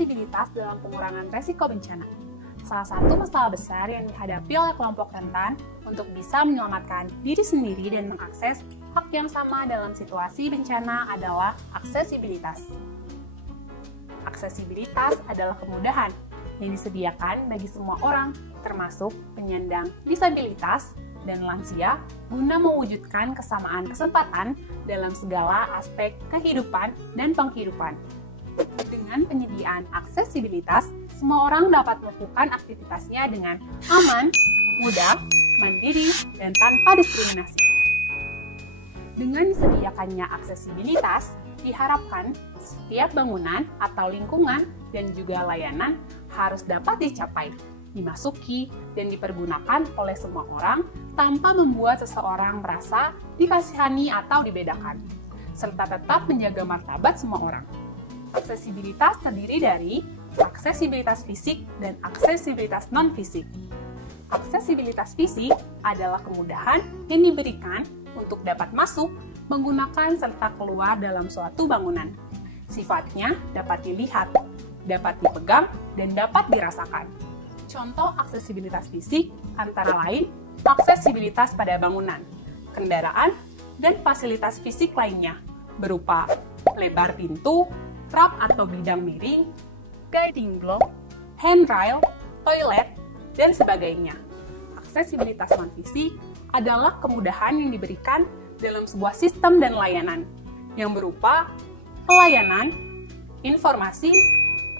Aksesibilitas dalam pengurangan resiko bencana. Salah satu masalah besar yang dihadapi oleh kelompok rentan untuk bisa menyelamatkan diri sendiri dan mengakses hak yang sama dalam situasi bencana adalah aksesibilitas. Aksesibilitas adalah kemudahan yang disediakan bagi semua orang, termasuk penyandang disabilitas dan lansia, guna mewujudkan kesamaan kesempatan dalam segala aspek kehidupan dan penghidupan. Dengan penyediaan aksesibilitas, semua orang dapat melakukan aktivitasnya dengan aman, mudah, mandiri, dan tanpa diskriminasi. Dengan disediakannya aksesibilitas, diharapkan setiap bangunan atau lingkungan dan juga layanan harus dapat dicapai, dimasuki, dan dipergunakan oleh semua orang tanpa membuat seseorang merasa dikasihani atau dibedakan, serta tetap menjaga martabat semua orang. Aksesibilitas terdiri dari aksesibilitas fisik dan aksesibilitas non-fisik. Aksesibilitas fisik adalah kemudahan yang diberikan untuk dapat masuk, menggunakan, serta keluar dalam suatu bangunan. Sifatnya dapat dilihat, dapat dipegang, dan dapat dirasakan. Contoh aksesibilitas fisik antara lain aksesibilitas pada bangunan, kendaraan, dan fasilitas fisik lainnya, berupa lebar pintu, trap atau bidang miring, guiding block, handrail, toilet, dan sebagainya. Aksesibilitas non-fisik adalah kemudahan yang diberikan dalam sebuah sistem dan layanan, yang berupa pelayanan, informasi,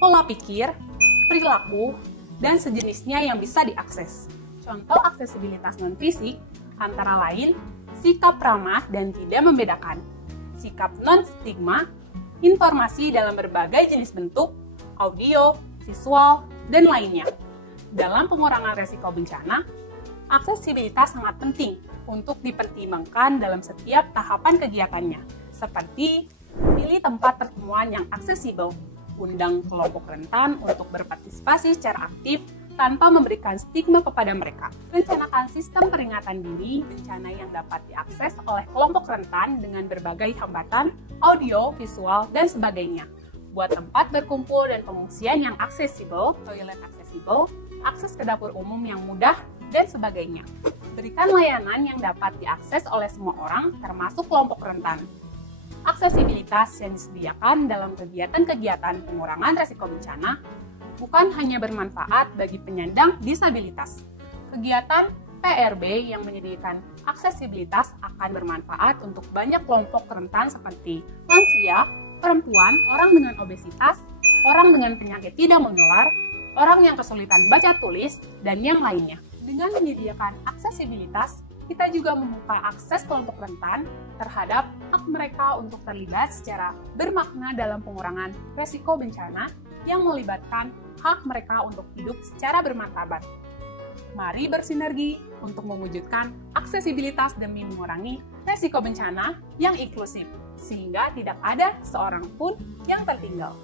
pola pikir, perilaku, dan sejenisnya yang bisa diakses. Contoh aksesibilitas non-fisik antara lain sikap ramah dan tidak membedakan, sikap non-stigma, informasi dalam berbagai jenis bentuk, audio, visual, dan lainnya. Dalam pengurangan resiko bencana, aksesibilitas sangat penting untuk dipertimbangkan dalam setiap tahapan kegiatannya, seperti pilih tempat pertemuan yang aksesibel, undang kelompok rentan untuk berpartisipasi secara aktif tanpa memberikan stigma kepada mereka. Rencanakan sistem peringatan dini bencana yang dapat diakses oleh kelompok rentan dengan berbagai hambatan, audio, visual, dan sebagainya. Buat tempat berkumpul dan pengungsian yang aksesibel, toilet aksesibel, akses ke dapur umum yang mudah, dan sebagainya. Berikan layanan yang dapat diakses oleh semua orang, termasuk kelompok rentan. Aksesibilitas yang disediakan dalam kegiatan-kegiatan pengurangan resiko bencana bukan hanya bermanfaat bagi penyandang disabilitas. Kegiatan PRB yang menyediakan aksesibilitas akan bermanfaat untuk banyak kelompok rentan seperti lansia, perempuan, orang dengan obesitas, orang dengan penyakit tidak menular, orang yang kesulitan baca tulis, dan yang lainnya. Dengan menyediakan aksesibilitas, kita juga membuka akses kelompok rentan terhadap hak mereka untuk terlibat secara bermakna dalam pengurangan resiko bencana yang melibatkan hak mereka untuk hidup secara bermartabat. Mari bersinergi untuk mewujudkan aksesibilitas demi mengurangi resiko bencana yang inklusif, sehingga tidak ada seorang pun yang tertinggal.